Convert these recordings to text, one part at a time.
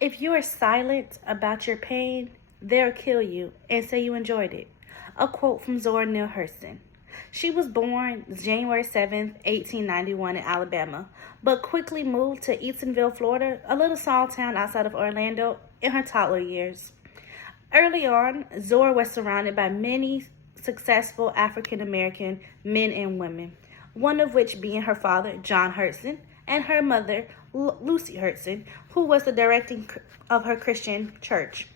If you are silent about your pain, they'll kill you and say you enjoyed it. A quote from Zora Neal Hurtson. She was born January 7th, 1891 in Alabama, but quickly moved to Eatonville, Florida, a little small town outside of Orlando, in her toddler years. Early on, Zora was surrounded by many successful African American men and women, one of which being her father, John Hurtson, and her mother, Lucy Hurtson, who was the director of her Christian church.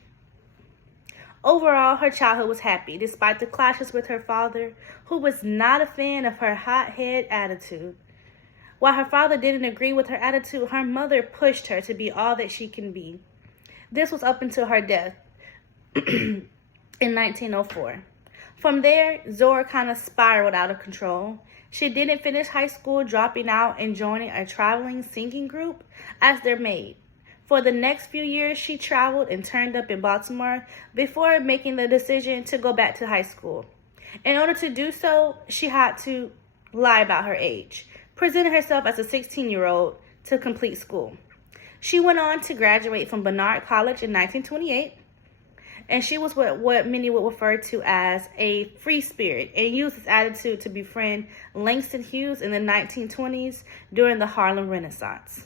Overall, her childhood was happy, despite the clashes with her father, who was not a fan of her hothead attitude. While her father didn't agree with her attitude, her mother pushed her to be all that she can be. This was up until her death in 1904. From there, Zora kind of spiraled out of control. She didn't finish high school, dropping out and joining a traveling singing group as their maid. For the next few years, she traveled and turned up in Baltimore before making the decision to go back to high school. In order to do so, she had to lie about her age, presenting herself as a 16-year-old to complete school. She went on to graduate from Barnard College in 1928, and she was what many would refer to as a free spirit and used this attitude to befriend Langston Hughes in the 1920s during the Harlem Renaissance.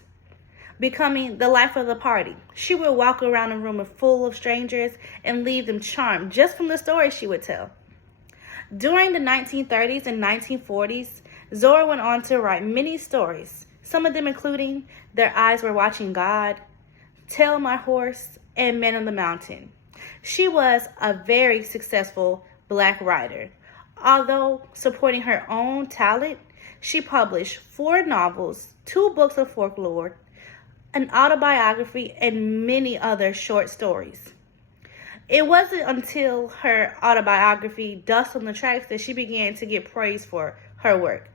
Becoming the life of the party, she would walk around a room full of strangers and leave them charmed just from the stories she would tell. During the 1930s and 1940s, Zora went on to write many stories, some of them including Their Eyes Were Watching God, Tell My Horse, and Men on the Mountain. She was a very successful Black writer. Although supporting her own talent, she published 4 novels, 2 books of folklore, an autobiography, and many other short stories. It wasn't until her autobiography, Dust on the Tracks, that she began to get praise for her work.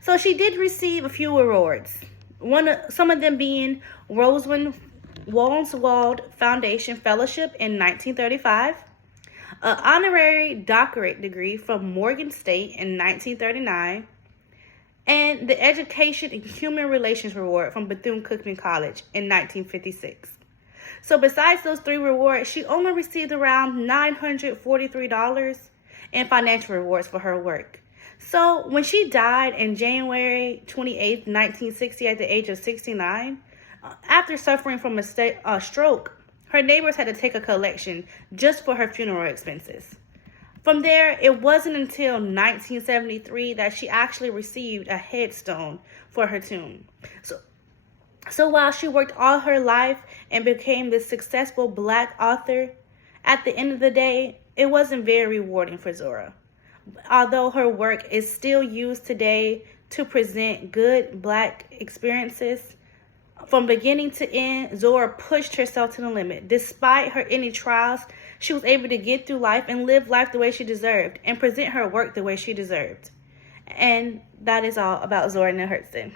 So she did receive a few awards, some of them being Rosamund Wald Foundation Fellowship in 1935, an honorary doctorate degree from Morgan State in 1939, and the Education and Human Relations Award from Bethune-Cookman College in 1956. So besides those 3 rewards, she only received around $943 in financial rewards for her work. So when she died on January 28, 1960 at the age of 69, after suffering from a stroke, her neighbors had to take a collection just for her funeral expenses. From there, it wasn't until 1973 that she actually received a headstone for her tomb. So while she worked all her life and became this successful Black author, at the end of the day, it wasn't very rewarding for Zora. Although her work is still used today to present good Black experiences, from beginning to end, Zora pushed herself to the limit. Despite her any trials, she was able to get through life and live life the way she deserved and present her work the way she deserved. And that is all about Zora Neal Hurtson.